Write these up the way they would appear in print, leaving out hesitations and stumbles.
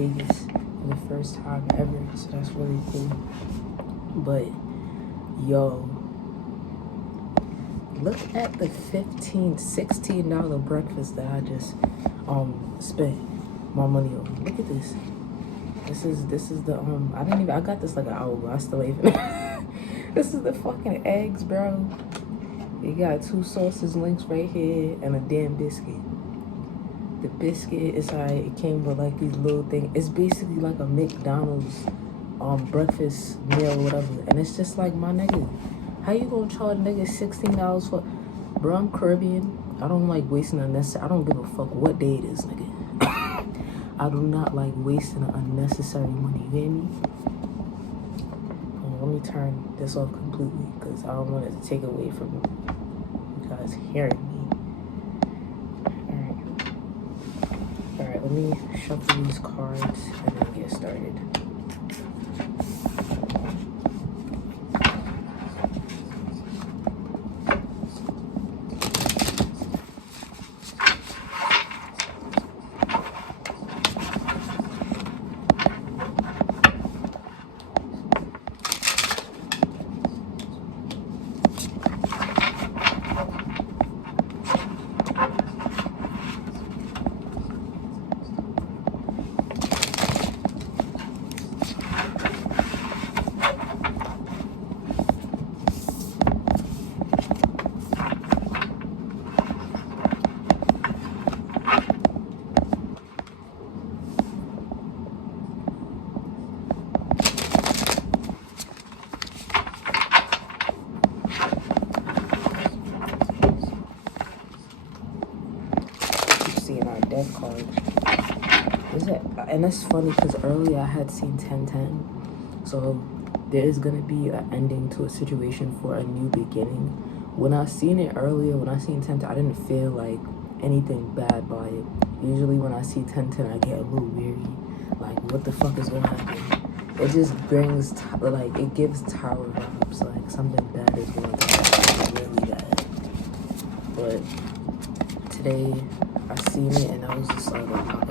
Vegas for the first time ever, so that's really cool. But yo, look at the $16 breakfast that I just spent my money on. Look at this. This is the I got this like an hour ago. I still ain't This is the fucking eggs, bro. You got 2 sauces links right here and a damn biscuit. The biscuit is it came with like these little things. It's basically like a McDonald's breakfast meal or whatever. And it's just like, my nigga, how you gonna charge niggas $16 for? Bro, I'm Caribbean. I don't like wasting unnecessary. I don't give a fuck what day it is, nigga. I do not like wasting unnecessary money. You hear me? Let me turn this off completely because I don't want it to take away from you guys hearing me. Alright, let me shuffle these cards and then get started. Deck card. And that's funny because earlier I had seen 1010, so there is gonna be an ending to a situation for a new beginning. When I seen it earlier, when I seen 1010, I didn't feel like anything bad by it. Usually when I see 1010, I get a little weary, like what the fuck is gonna happen? It just brings like, it gives tower vibes, like something bad is going to happen, really bad. But today I seen it and I was just like, oh my god.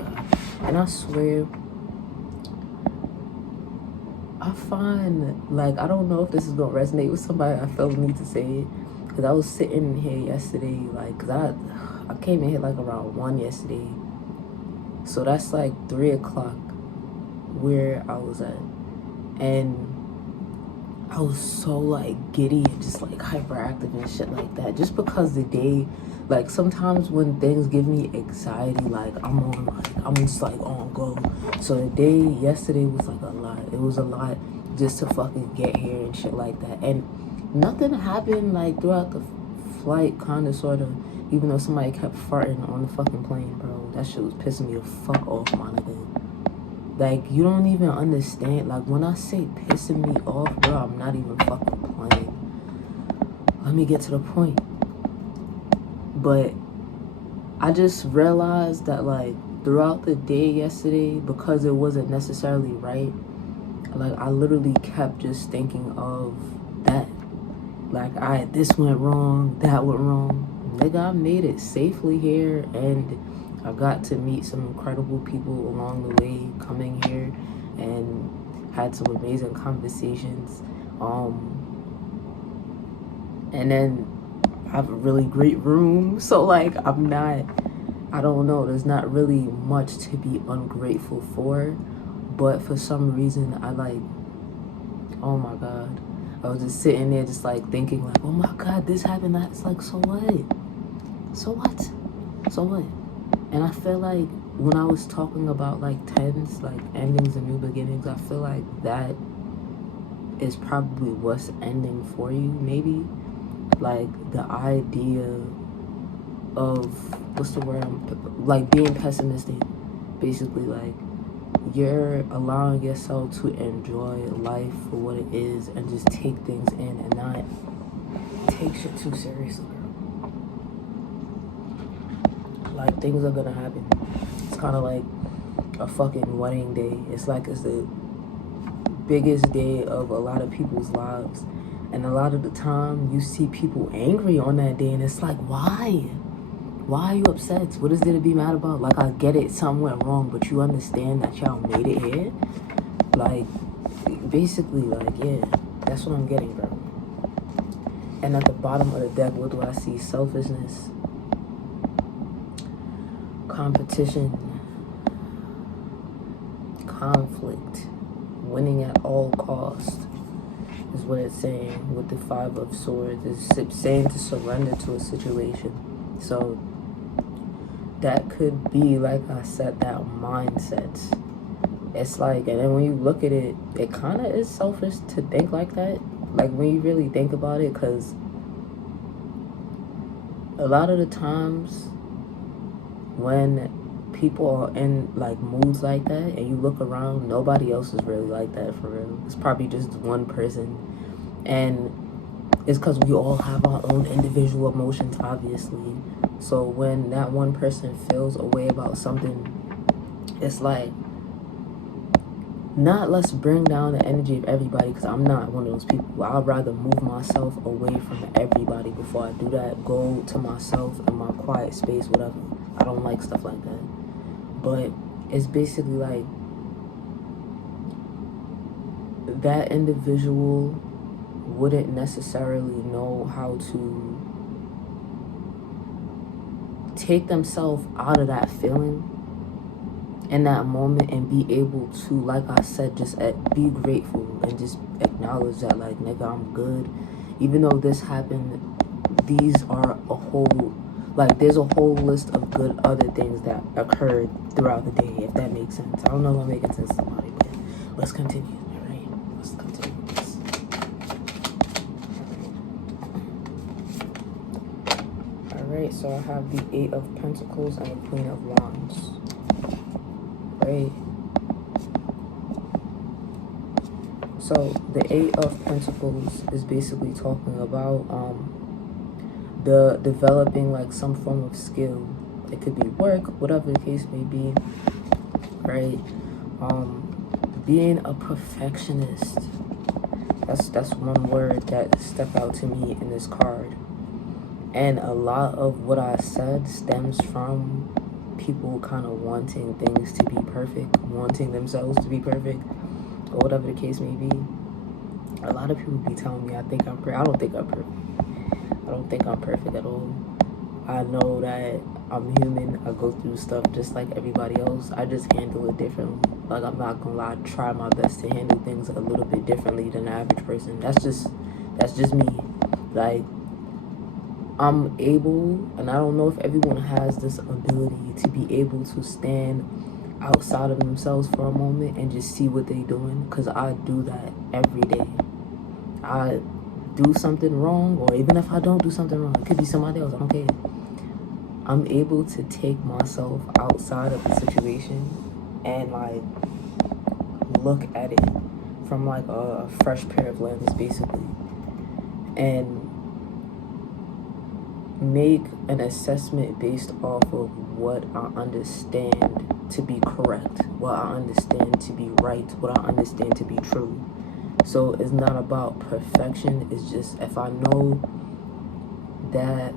And I swear, I find, like, I don't know if this is gonna resonate with somebody. I felt the need to say it because I was sitting here yesterday, like, because I came in here like around 1 yesterday, so that's like 3 o'clock where I was at, and I was so like giddy and just like hyperactive and shit like that, just because the day, like sometimes when things give me anxiety, like I'm just like on go. So the day yesterday was like a lot. It was a lot just to fucking get here and shit like that. And nothing happened like throughout the flight, kind of, sort of, even though somebody kept farting on the fucking plane, bro. That shit was pissing me the fuck off, my nigga. Like, you don't even understand. Like, when I say pissing me off, bro, I'm not even fucking playing. Let me get to the point. But I just realized that, like, throughout the day yesterday, because it wasn't necessarily right, like, I literally kept just thinking of that. Like, this went wrong, that went wrong. Nigga, I made it safely here, and I got to meet some incredible people along the way coming here, and had some amazing conversations. And then I have a really great room, so like I don't know, there's not really much to be ungrateful for, but for some reason I like, oh my god, I was just sitting there just like thinking like, oh my god, this happened, that's like, so what? And I feel like when I was talking about like tens, like endings and new beginnings, I feel like that is probably what's ending for you, maybe. Like the idea of, what's the word, like being pessimistic, basically. Like, you're allowing yourself to enjoy life for what it is and just take things in and not take shit too seriously, girl. Like, things are gonna happen. It's kind of like a fucking wedding day. It's like it's the biggest day of a lot of people's lives, and a lot of the time you see people angry on that day, and it's like, why Why are you upset? What is there to be mad about? Like, I get it, something went wrong, but you understand that y'all made it here? Like, basically, like, yeah, that's what I'm getting, bro. And at the bottom of the deck, what do I see? Selfishness, competition, conflict, winning at all cost is what it's saying with the Five of Swords. It's saying to surrender to a situation. So that could be, like I said, that mindset. It's like, and then when you look at it, it kind of is selfish to think like that. Like, when you really think about it, because a lot of the times when people are in, like, moods like that, and you look around, nobody else is really like that for real. It's probably just one person. And it's because we all have our own individual emotions, obviously. So when that one person feels a way about something, it's like, not let's bring down the energy of everybody, because I'm not one of those people. I'd rather move myself away from everybody before I do that. Go to myself in my quiet space, whatever. I don't like stuff like that. But it's basically like that individual wouldn't necessarily know how to take themselves out of that feeling in that moment and be able to, like I said, just be grateful and just acknowledge that, like, nigga, I'm good. Even though this happened, these are a whole, like, there's a whole list of good other things that occurred throughout the day, if that makes sense. I don't know if I'm making sense to somebody, but let's continue. All right, let's continue this. All right, so I have the Eight of Pentacles and the Queen of Wands. Right. So the Eight of Pentacles is basically talking about the developing, like, some form of skill. It could be work, whatever the case may be, right? Being a perfectionist. That's one word that stuck out to me in this card. And a lot of what I said stems from people kind of wanting things to be perfect, wanting themselves to be perfect, or whatever the case may be. A lot of people be telling me I think I'm perfect. I don't think I'm perfect. I don't think I'm perfect at all. I know that I'm human. I go through stuff just like everybody else. I just handle it differently. Like, I'm not gonna lie, I try my best to handle things a little bit differently than the average person. That's just me. Like, I'm able, and I don't know if everyone has this ability to be able to stand outside of themselves for a moment and just see what they're doing, because I do that every day. I do something wrong, or even if I don't do something wrong, it could be somebody else, I don't care. I'm able to take myself outside of the situation and, like, look at it from, like, a fresh pair of lenses, basically, and make an assessment based off of what I understand to be correct, what I understand to be right, what I understand to be true. So it's not about perfection. It's just, if I know that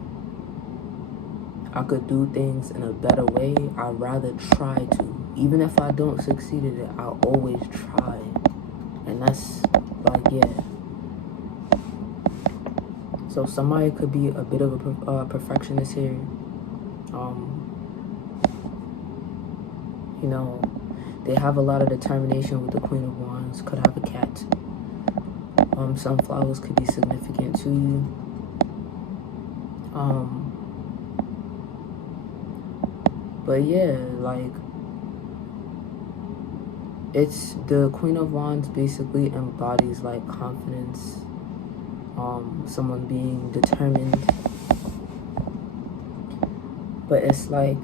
I could do things in a better way, I'd rather try to. Even if I don't succeed at it, I'll always try. And that's, like, yeah. So somebody could be a bit of a perfectionist here. You know, they have a lot of determination with the Queen of Wands. Could have a cat. Sunflowers could be significant to you. But yeah, like, it's the Queen of Wands basically embodies, like, confidence. Someone being determined, but it's like,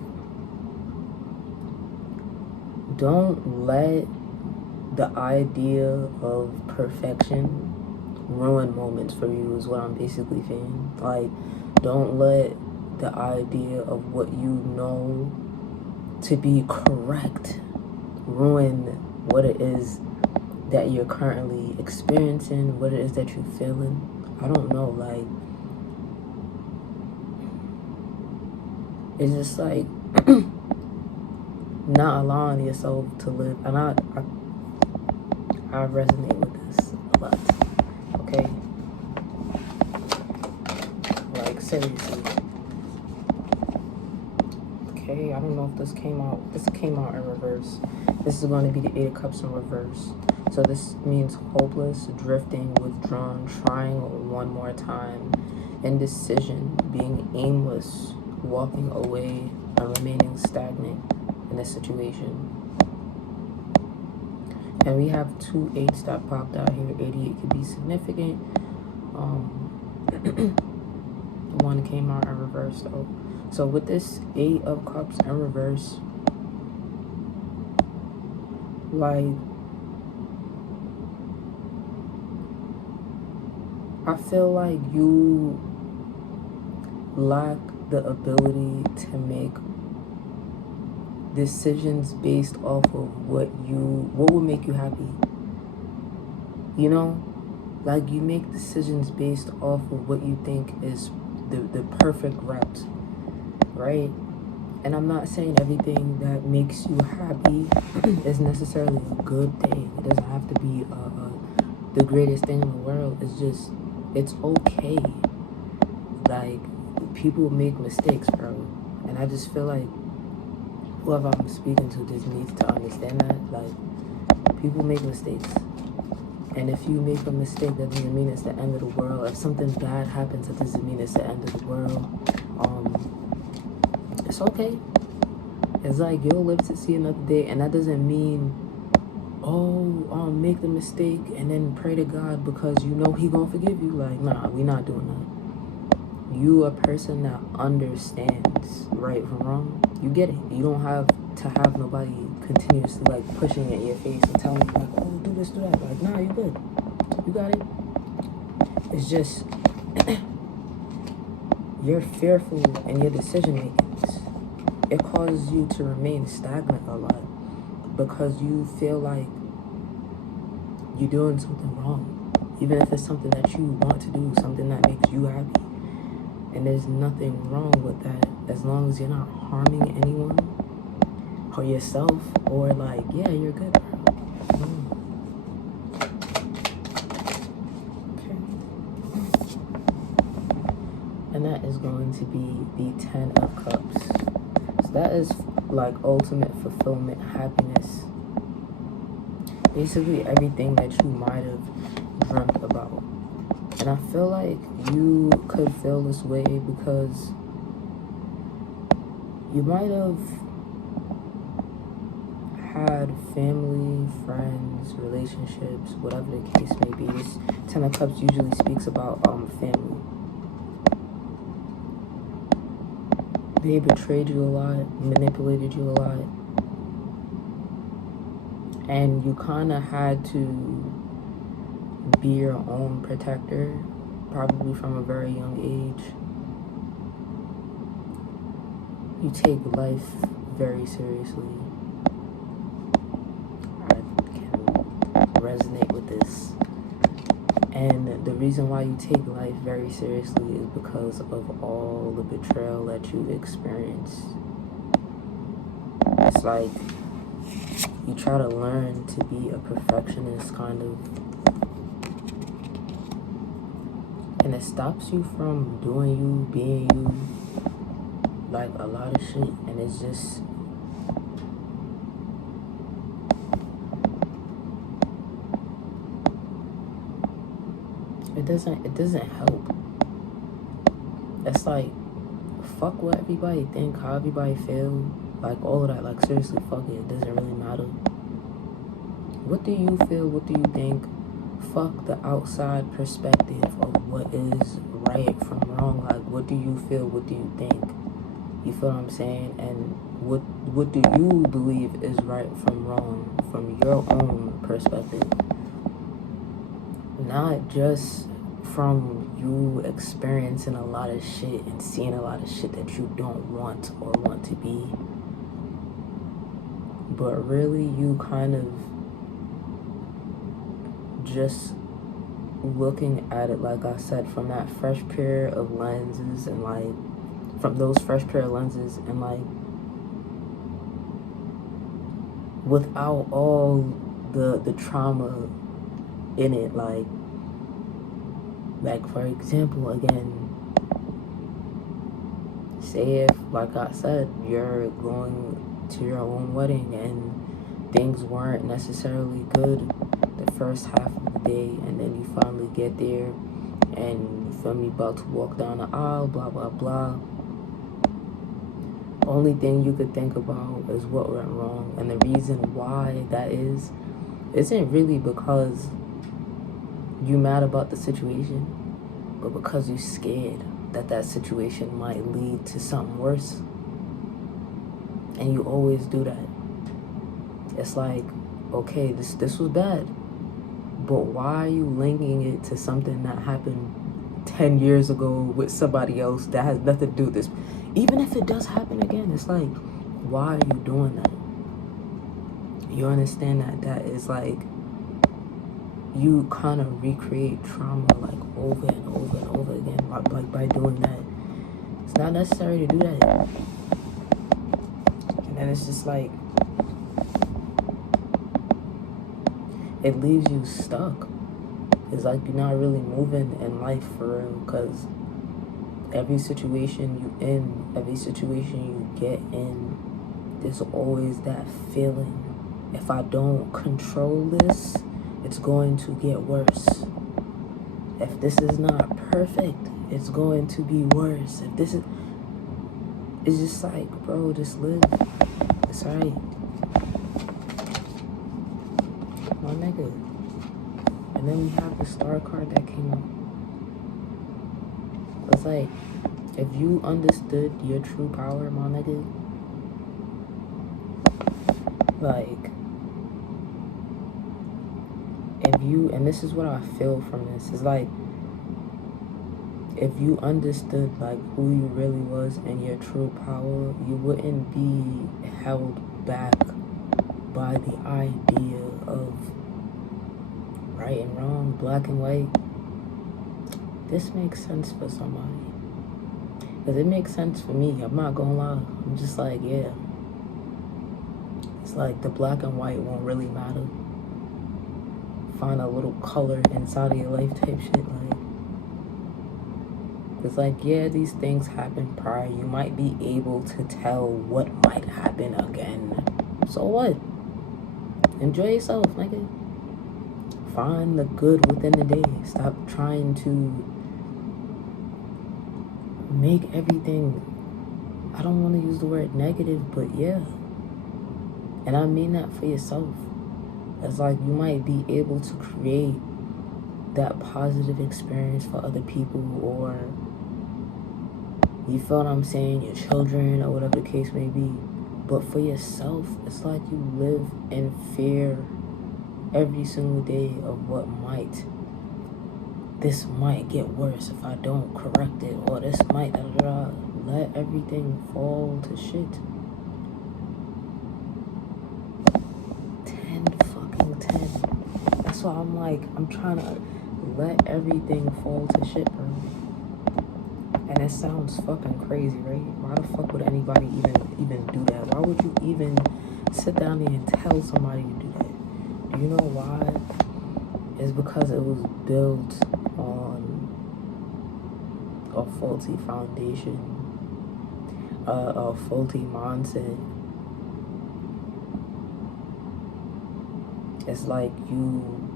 don't let the idea of perfection ruin moments for you, is what I'm basically saying. Like, don't let the idea of what you know to be correct ruin what it is that you're currently experiencing, what it is that you're feeling. I don't know, like, It's just like not allowing yourself to live. And I resonate with this a lot. Okay? Like, seriously. Okay, I don't know if this came out. This came out in reverse. This is going to be the Eight of Cups in reverse. So this means hopeless, drifting, withdrawn, trying one more time, indecision, being aimless, walking away, and remaining stagnant in a situation. And we have 2 8s that popped out here. 88 could be significant. The one came out in reverse though. So with this 8 of Cups in reverse, like, I feel like you lack the ability to make decisions based off of what would make you happy. You know? Like, you make decisions based off of what you think is the perfect route, right? And I'm not saying everything that makes you happy is necessarily a good thing. It doesn't have to be the greatest thing in the world. It's just, it's okay. Like, people make mistakes, bro. And I just feel like whoever I'm speaking to just needs to understand that. Like, people make mistakes. And if you make a mistake, that doesn't mean it's the end of the world. If something bad happens, that doesn't mean it's the end of the world. It's okay. It's like, you'll live to see another day. And that doesn't mean, make the mistake and then pray to God because you know he gonna forgive you. Like, nah, we not doing that. You a person that understands right from wrong. You get it. You don't have to have nobody continuously like pushing at your face and telling you like, oh, do this, do that. Like, nah, you good. You got it. It's just you're fearful in your decision makings. It causes you to remain stagnant a lot because you feel like you're doing something wrong, even if it's something that you want to do, something that makes you happy. And there's nothing wrong with that as long as you're not harming anyone or yourself, or like, yeah, you're good, bro. Okay. And that is going to be the 10 of Cups. So that is like ultimate fulfillment, happiness. Basically everything that you might have dreamt about. And I feel like you could feel this way because you might have had family, friends, relationships, whatever the case may be. This 10 of Cups usually speaks about family. They betrayed you a lot, manipulated you a lot. And you kind of had to be your own protector, probably from a very young age. You take life very seriously. I can resonate with this. And the reason why you take life very seriously is because of all the betrayal that you experience. It's like you try to learn to be a perfectionist, kind of. And it stops you from doing you, being you, like a lot of shit. And it's just, it doesn't help. It's like, fuck what everybody think, how everybody feel, like all of that. Like, seriously, fuck it. It doesn't really matter. What do you feel? What do you think? Fuck the outside perspective of what is right from wrong. Like, what do you feel? What do you think? You feel what I'm saying? And what do you believe is right from wrong from your own perspective? Not just from you experiencing a lot of shit and seeing a lot of shit that you don't want or want to be. But really, you kind of just looking at it, like I said, from that fresh pair of lenses and like from those fresh pair of lenses, and like without all the trauma in it. Like for example, again, say if, like I said, you're going to your own wedding and things weren't necessarily good the first half of the day, and then you finally get there and you feel me, about to walk down the aisle, blah blah blah. Only thing you could think about is what went wrong, and the reason why that isn't really because you mad about the situation, but because you're scared that situation might lead to something worse. And you always do that. It's like, okay, this was bad, but why are you linking it to something that happened 10 years ago with somebody else that has nothing to do with this? Even if it does happen again, it's like, why are you doing that? You understand that is like, you kind of recreate trauma like over and over and over again, like by doing that. It's not necessary to do that. And then it's just like, it leaves you stuck. It's like you're not really moving in life for real, because every situation you in, every situation you get in, there's always that feeling, if I don't control this, it's going to get worse. If this is not perfect, it's going to be worse. If this is, it's just like, bro, just live. It's alright. My nigga. And then we have the star card that came up. It's like, if you understood your true power, my nigga, like, if you, and this is what I feel from this, is like, if you understood like who you really was and your true power, you wouldn't be held back by the idea of right and wrong, black and white. This makes sense for somebody, because it makes sense for me. I'm not gonna lie. I'm just like, yeah, it's like the black and white won't really matter. Find a little color inside of your life type shit. Like, it's like, yeah, these things happen prior. You might be able to tell what might happen again. So what? Enjoy yourself, nigga. Find the good within the day. Stop trying to make everything, I don't want to use the word negative, but yeah. And I mean that for yourself. It's like you might be able to create that positive experience for other people, or you feel what I'm saying, your children, or whatever the case may be. But for yourself, it's like you live in fear every single day of what might. This might get worse if I don't correct it, or this might, da da da. Let everything fall to shit. 10 fucking 10. That's why I'm like, I'm trying to let everything fall to shit, bro. And it sounds fucking crazy, right? Why the fuck would anybody even do that? Why would you even sit down there and tell somebody to do that? Do you know why? It's because it was built on a faulty foundation, a faulty mindset. It's like you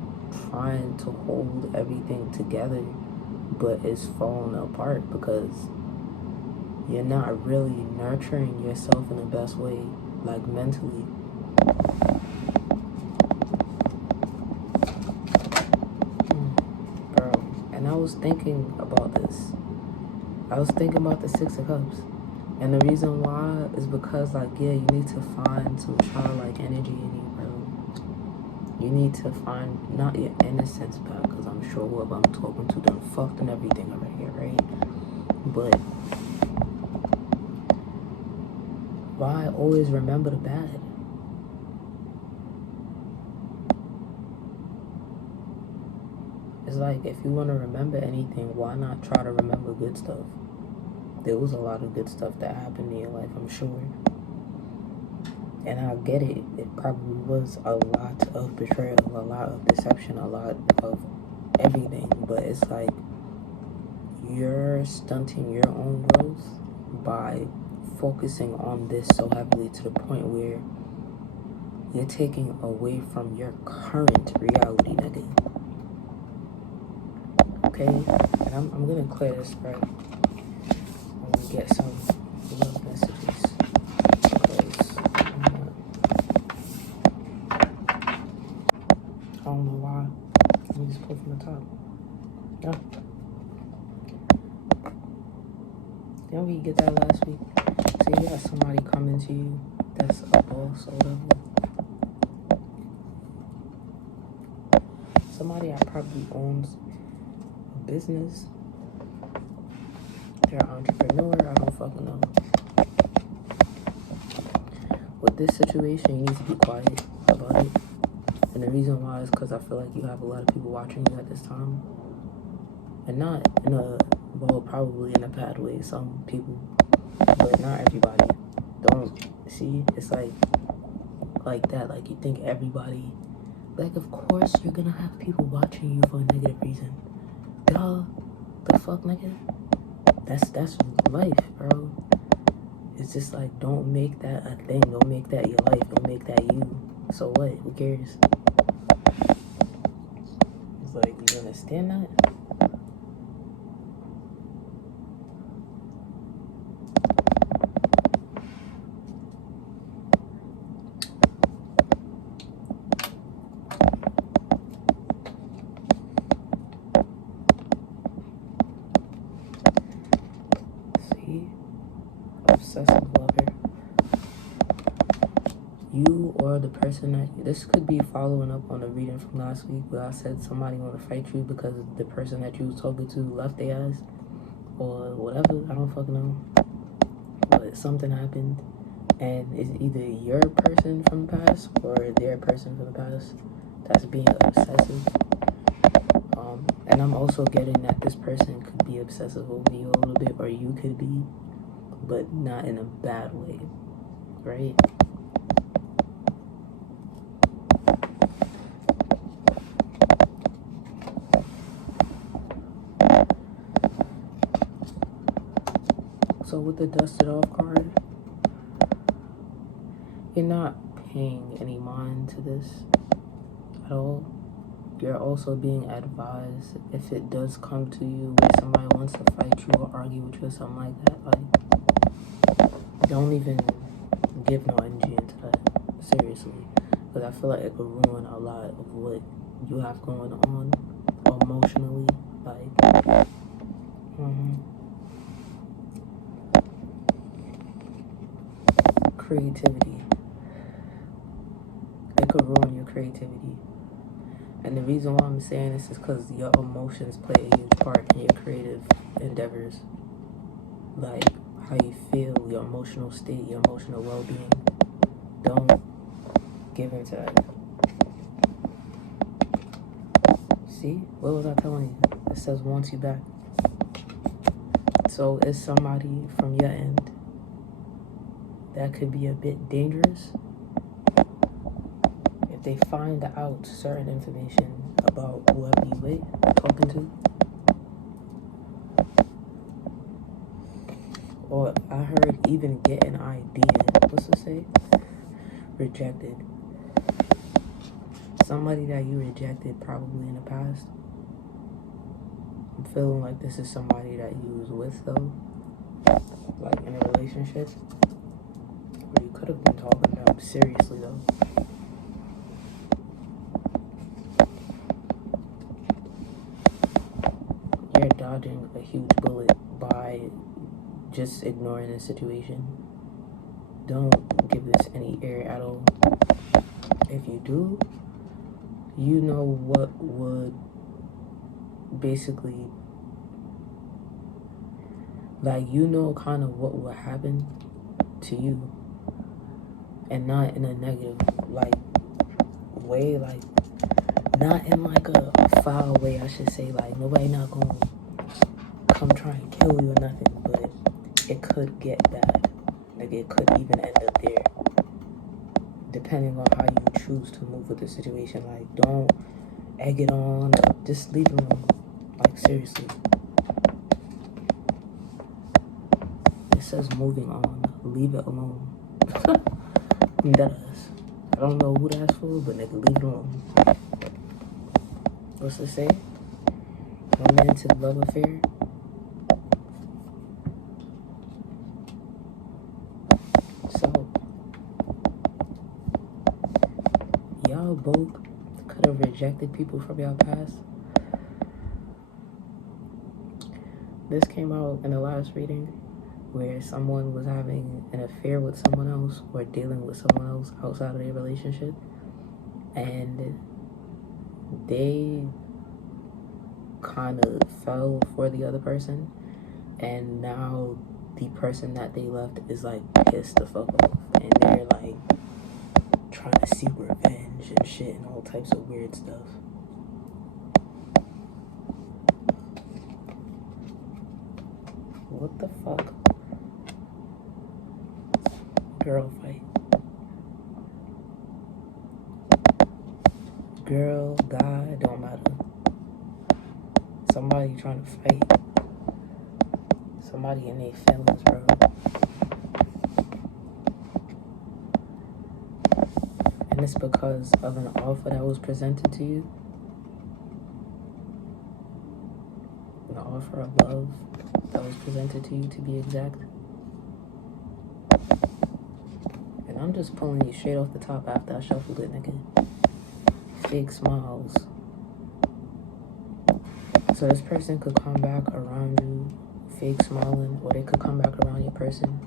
trying to hold everything together, but it's falling apart because you're not really nurturing yourself in the best way, like mentally. Bro, and I was thinking about this. I was thinking about the Six of Cups. And the reason why is because, like, yeah, you need to find some childlike energy in you, bro. You need to find, not your innocence back, because I'm sure whoever I'm talking to done fucked and everything already here, right? But why always remember the bad? It's like, if you want to remember anything, why not try to remember good stuff? there was a lot of good stuff that happened in your life, I'm sure. And I get it. It probably was a lot of betrayal, a lot of deception, a lot of everything. But it's like you're stunting your own growth by focusing on this so heavily to the point where you're taking away from your current reality, nigga. Okay? And I'm gonna clear this, right? I'm gonna get some love messages. Because I don't know why. Let me just pull from the top. Yeah. Didn't we get that last week? So you got somebody coming to you that's a boss or whatever. Somebody that probably owns a business. They're an entrepreneur. I don't fucking know. With this situation, you need to be quiet about it. And the reason why is because I feel like you have a lot of people watching you at this time. And not in a, well, probably in a bad way, some people. But not everybody. Don't, see, it's like that. Like, you think everybody, like, of course you're gonna have people watching you for a negative reason. Duh. The fuck, nigga? That's life, bro. It's just like, don't make that a thing. Don't make that your life. Don't make that you. So what? Who cares? It's like, you understand that? Obsessive lover. You or the person that, this could be following up on a reading from last week where I said somebody want to fight you because the person that you was talking to left their ass or whatever. I don't fucking know. But something happened and it's either your person from the past or their person from the past that's being obsessive. And I'm also getting that this person could be obsessive over you a little bit, or you could be, but not in a bad way, right? So with the dusted off card, you're not paying any mind to this at all. You're also being advised, if it does come to you where somebody wants to fight you or argue with you or something like that, like, don't even give no energy into that, seriously. Because I feel like it could ruin a lot of what you have going on emotionally, like, creativity. It could ruin your creativity. And the reason why I'm saying this is because your emotions play a huge part in your creative endeavors. Like, how you feel, your emotional state, your emotional well-being. Don't give into that. See? What was I telling you? It says wants you back. So it's somebody from your end that could be a bit dangerous. If they find out certain information about whoever you are talking to, or I heard even get an idea, what's it say? Rejected. Somebody that you rejected probably in the past. I'm feeling like this is somebody that you was with though, like in a relationship, or you could have been talking about seriously though. You're dodging a huge bullet by just ignoring the situation. Don't give this any air at all. If you do, you know what would basically, like, you know kind of what would happen to you, and not in a negative, like, way, like, not in like a foul way, I should say. Like, nobody not gonna come try and kill you or nothing, but it could get bad. Like, it could even end up there, depending on how you choose to move with the situation. Like, don't egg it on, or just leave it alone. Like, seriously. It says moving on. Leave it alone. That is. I don't know who that's for, but nigga, leave it alone. What's it say? Romantic love affair. So, y'all both could have rejected people from your past. This came out in the last reading where someone was having an affair with someone else or dealing with someone else outside of their relationship, and they kind of fell for the other person, and now the person that they left is like pissed the fuck off, and they're like trying to seek revenge and shit and all types of weird stuff. What the fuck? Girl fight. Girl, guy, don't matter. Somebody trying to fight. Somebody in their feelings, bro. And it's because of an offer that was presented to you. An offer of love that was presented to you, to be exact. And I'm just pulling you straight off the top after I shuffled it, nigga. Fake smiles. So this person could come back around you, fake smiling, or they could come back around your person,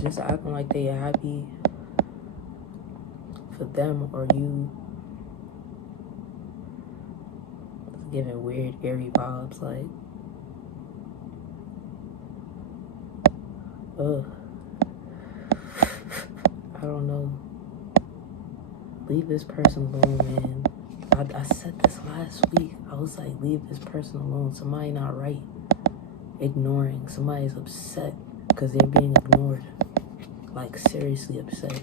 just acting like they are happy for them or you. It's giving weird, airy vibes, like, ugh. I don't know. Leave this person alone, man. I said this last week. I was like, leave this person alone. Somebody not right. Ignoring. Somebody's upset because they're being ignored. Like, seriously upset.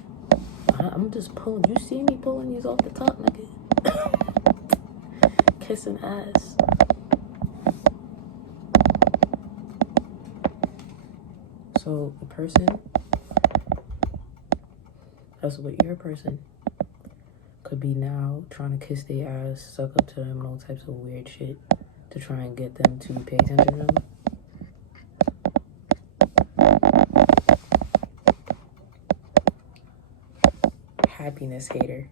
I'm just pulling. You see me pulling these off the top, nigga? Kissing ass. So, the person, that's what your person could be now trying to kiss their ass, suck up to them, and all types of weird shit to try and get them to pay attention to them. Happiness hater.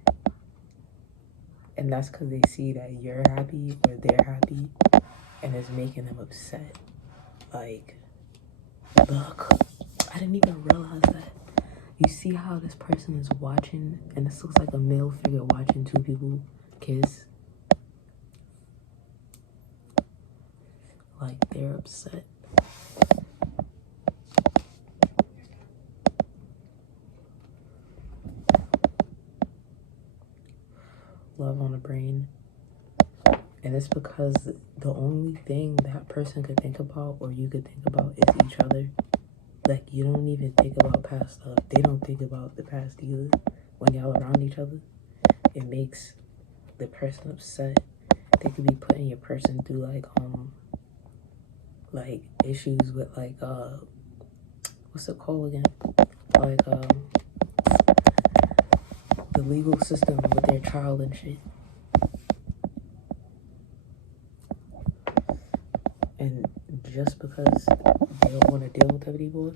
And that's because they see that you're happy or they're happy, and it's making them upset. Like, look, I didn't even realize that. You see how this person is watching, and this looks like a male figure watching two people kiss? Like, they're upset. Love on the brain. And it's because the only thing that person could think about, or you could think about, is each other. Like, you don't even think about past stuff. They don't think about the past either. When y'all around each other, it makes the person upset. They could be putting your person through like issues with like what's it called again? Like the legal system with their child and shit. And just because they don't want to deal with that anymore,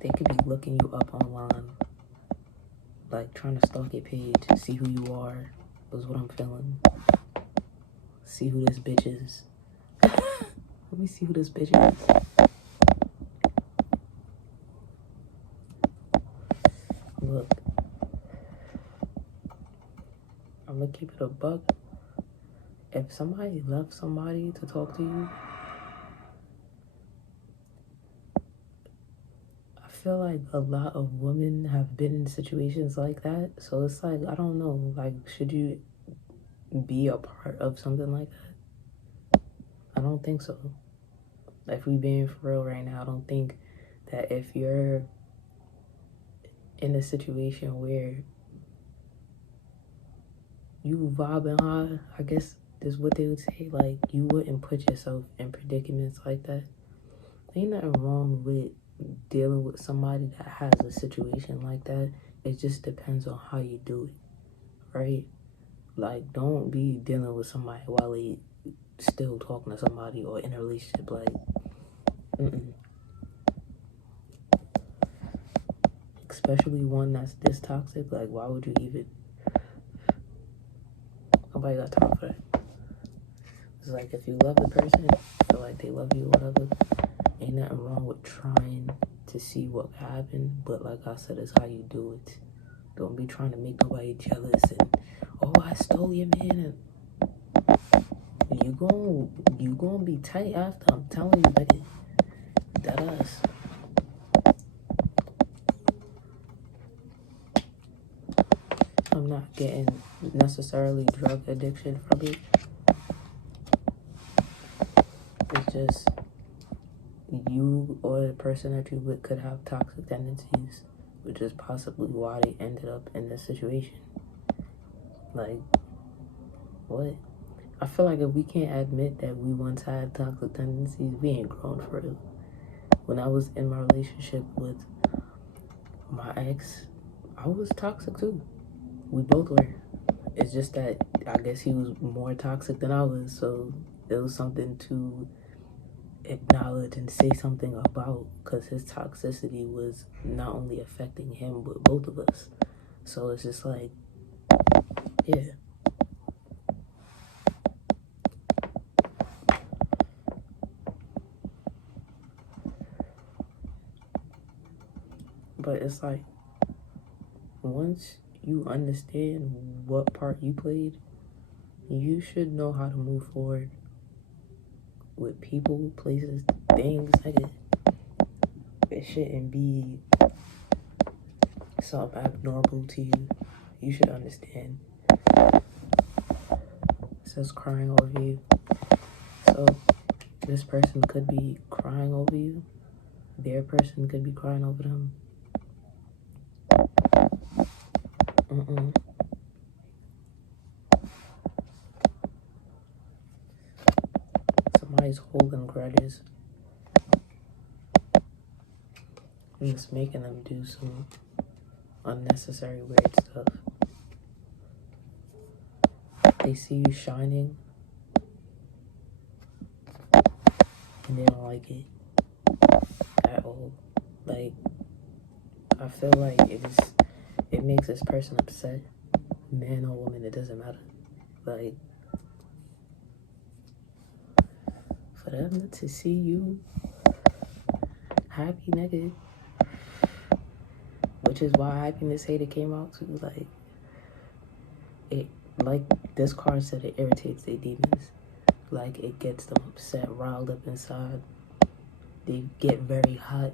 they could be looking you up online, like trying to stalk your page, see who you are, is what I'm feeling. See who this bitch is. Let me see who this bitch is. Look, I'm gonna keep it a buck. If somebody left somebody to talk to you, I feel like a lot of women have been in situations like that. So it's like, I don't know, like, should you be a part of something like that? I don't think so. If we being for real right now, I don't think that if you're in a situation where you vibing high, I guess is what they would say, like, you wouldn't put yourself in predicaments like that. Ain't nothing wrong with dealing with somebody that has a situation like that. It just depends on how you do it, right? Like, don't be dealing with somebody while they still talking to somebody or in a relationship. Like, especially one that's this toxic. Like, why would you even? Nobody got time for that. It's like, if you love the person, feel like they love you, whatever, ain't nothing wrong with trying to see what happened. But like I said, it's how you do it. Don't be trying to make nobody jealous and, oh, I stole your man. And you gonna be tight after. I'm telling you, like, that ass. I'm not getting necessarily drug addiction from it. It's just you or the person that you with could have toxic tendencies, which is possibly why they ended up in this situation. Like, what? I feel like if we can't admit that we once had toxic tendencies, we ain't grown for real. When I was in my relationship with my ex, I was toxic too. We both were. It's just that I guess he was more toxic than I was, so it was something to acknowledge and say something about, because his toxicity was not only affecting him but both of us. So it's just like, yeah. But it's like, once you understand what part you played, you should know how to move forward with people, places, things. Like, it shouldn't be something abnormal to you. You should understand. It says crying over you. So this person could be crying over you. Their person could be crying over them. Somebody's holding grudges and it's making them do some unnecessary weird stuff. They see you shining and they don't like it at all. Like, I feel like it makes this person upset, man or woman, it doesn't matter. Like, for them to see you happy, nigga, which is why Happiness Hater came out too. Like, it, like this card said, it irritates their demons. Like, it gets them upset, riled up inside. They get very hot.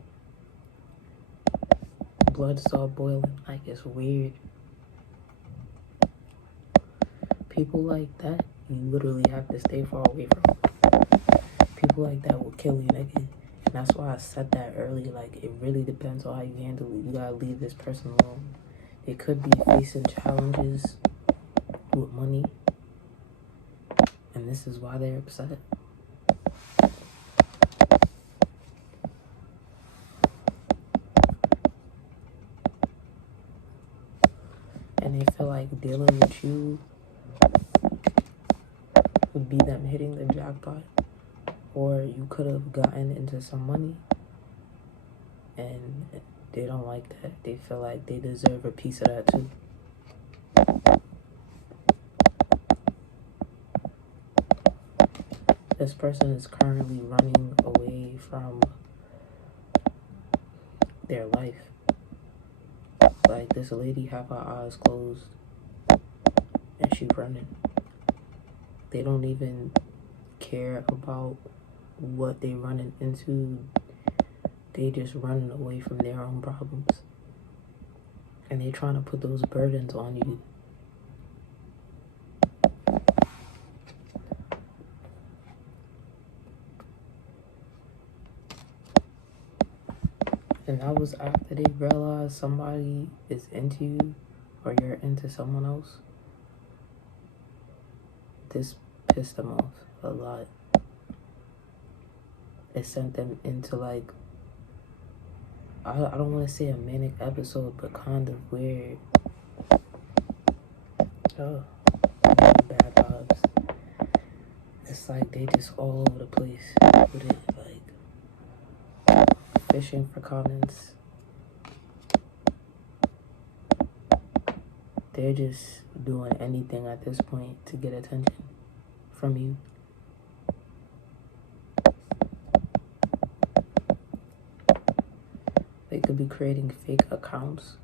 Blood start boiling. Like, it's weird. People like that, you literally have to stay far away from. People like that will kill you, nigga. And that's why I said that earlier. Like, it really depends on how you handle it. You gotta leave this person alone. They could be facing challenges with money, and this is why they're upset. And they feel like dealing with you would be them hitting the jackpot, or you could have gotten into some money, and they don't like that. They feel like they deserve a piece of that too. This person is currently running away from their life. Like, this lady have her eyes closed and she's running. They don't even care about what they running into. they just running away from their own problems. And they're trying to put those burdens on you. And that was after they realized somebody is into you or you're into someone else. This pissed them off a lot. It sent them into like, I don't want to say a manic episode, but kind of weird. Oh, bad vibes. It's like they just all over the place with it, like fishing for comments. They're just doing anything at this point to get attention from you. They could be creating fake accounts.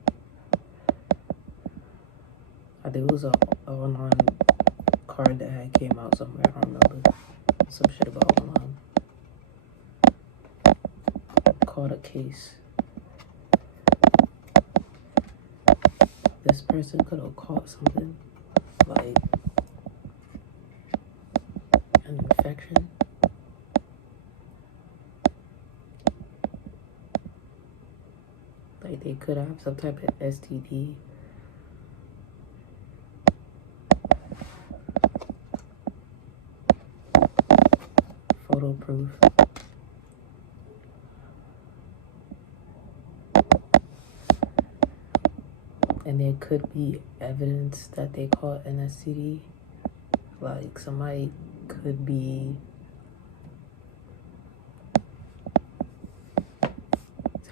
There was a online card that had came out somewhere, I don't remember. Some shit about online. Called a case. This person could have caught something like an infection. Like they could have some type of STD. Photo proof. And there could be evidence that they caught an STD. Like somebody could be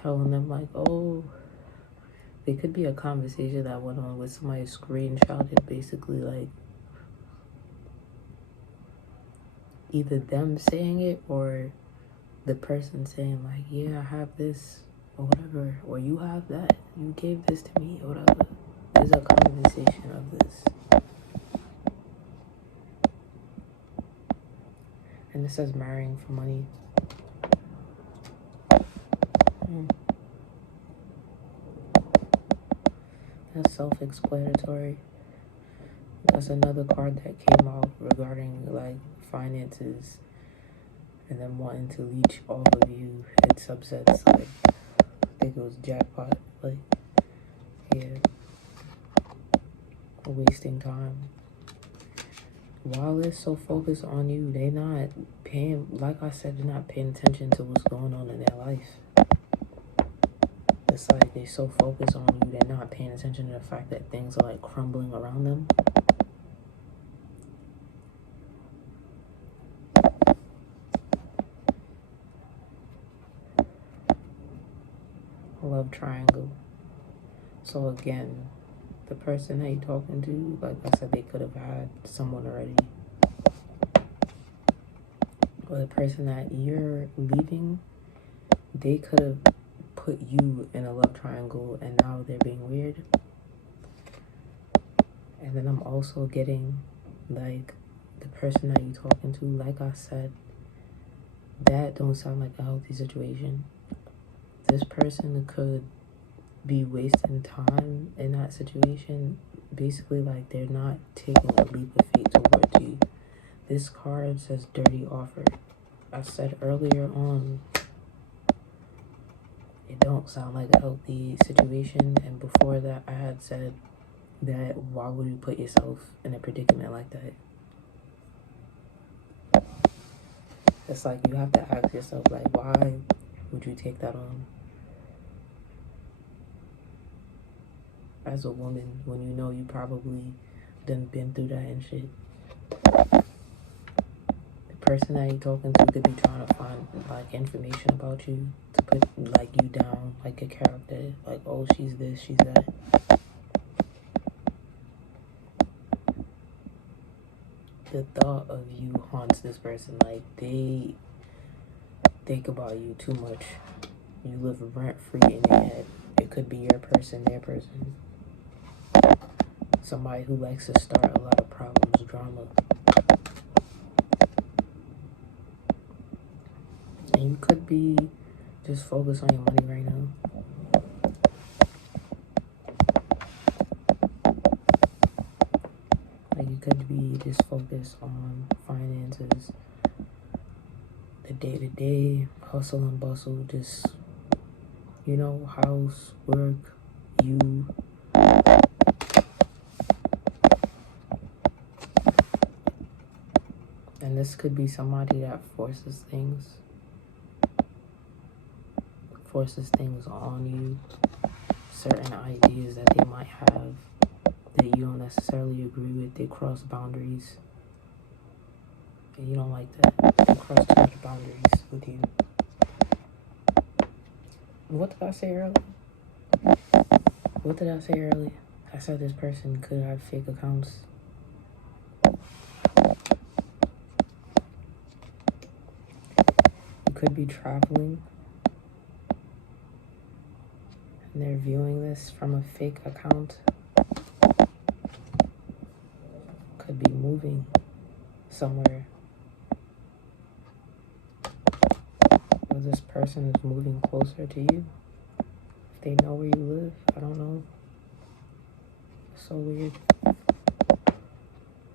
telling them like, oh, there could be a conversation that went on with somebody screenshotted, basically like either them saying it or the person saying like, yeah, I have this or whatever, or you have that, you gave this to me or whatever. There's a conversation of this. And it says marrying for money. That's self-explanatory. That's another card that came out regarding like finances and them wanting to leech all of you. It subsets like, I think it was jackpot. Like, yeah, wasting time. While they're so focused on you, they not paying, like I said, they're not paying attention to what's going on in their life. It's like they're so focused on you, they're not paying attention to the fact that things are like crumbling around them. Love triangle. So again, the person that you're talking to, like I said, they could have had someone already. Or the person that you're leaving, they could have put you in a love triangle and now they're being weird. And then I'm also getting like the person that you're talking to, like I said, that don't sound like a healthy situation. This person could be wasting time in that situation. Basically, like they're not taking a leap of faith towards you. This card says dirty offer. I said earlier on, it don't sound like a healthy situation. And before that, I had said that why would you put yourself in a predicament like that? It's like you have to ask yourself, like, why would you take that on? As a woman, when you know you probably done been through that and shit. The person that you're talking to could be trying to find like information about you to put like you down like a character, like, oh, she's this, she's that. The thought of you haunts this person. Like they think about you too much. You live rent free in their head. It could be your person, their person. Somebody who likes to start a lot of problems, drama. And you could be Just focus on your money right now. Like, you could be just focused on finances, the day-to-day hustle and bustle, just, you know, house, work, you. And this could be somebody that forces things on you, certain ideas that they might have that you don't necessarily agree with. They cross boundaries, and you don't like that. They cross too much boundaries with you. What did I say earlier? I said this person could have fake accounts. You could be traveling, and they're viewing this from a fake account. Could be moving somewhere. Or this person is moving closer to you. If they know where you live, I don't know. It's so weird.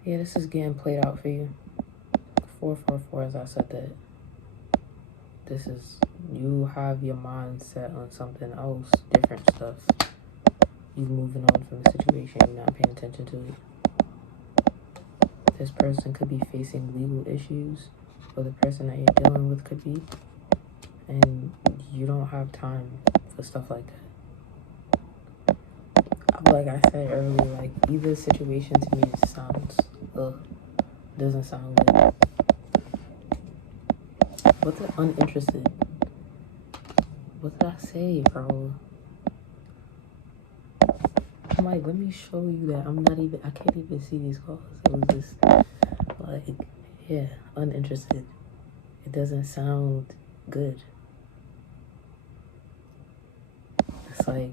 Yeah, this is getting played out for you. 444, as I said that. This is, you have your mind set on something else, different stuff. You moving on from the situation, you're not paying attention to it. This person could be facing legal issues, or the person that you're dealing with could be, and you don't have time for stuff like that. Like I said earlier, like, either situation to me just sounds, doesn't sound good. What's uninterested? What did I say, bro? I'm like, let me show you that I can't even see these calls. It was just like, yeah, uninterested. It doesn't sound good. It's like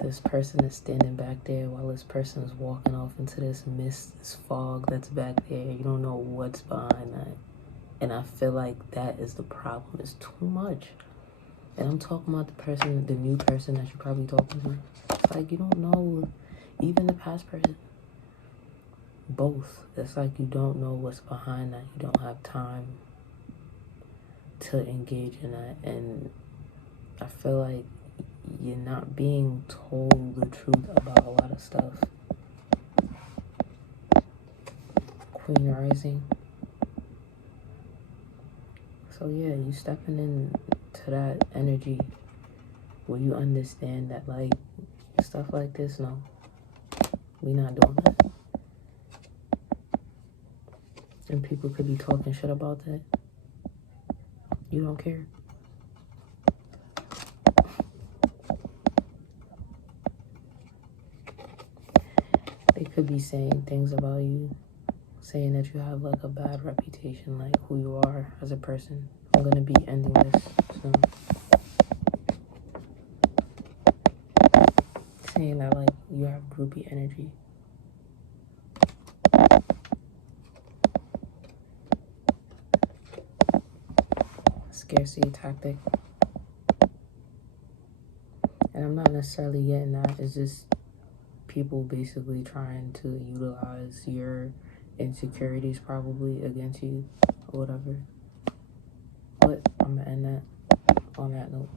this person is standing back there while this person is walking off into this mist, this fog that's back there. You don't know what's behind that. And I feel like that is the problem. It's too much. And I'm talking about the new person that you're probably talking to. It's like, you don't know, even the past person. Both. It's like you don't know what's behind that. You don't have time to engage in that. And I feel like you're not being told the truth about a lot of stuff. Queen rising. So yeah, you stepping into that energy where you understand that, like, stuff like this, no, we not doing that. And people could be talking shit about that. You don't care. They could be saying things about you, saying that you have like a bad reputation, like who you are as a person. I'm gonna be ending this soon. Saying that, like, you have groupie energy. Scarcity tactic. And I'm not necessarily getting that. It's just people basically trying to utilize your insecurities probably against you or whatever. But I'm gonna end that on that note.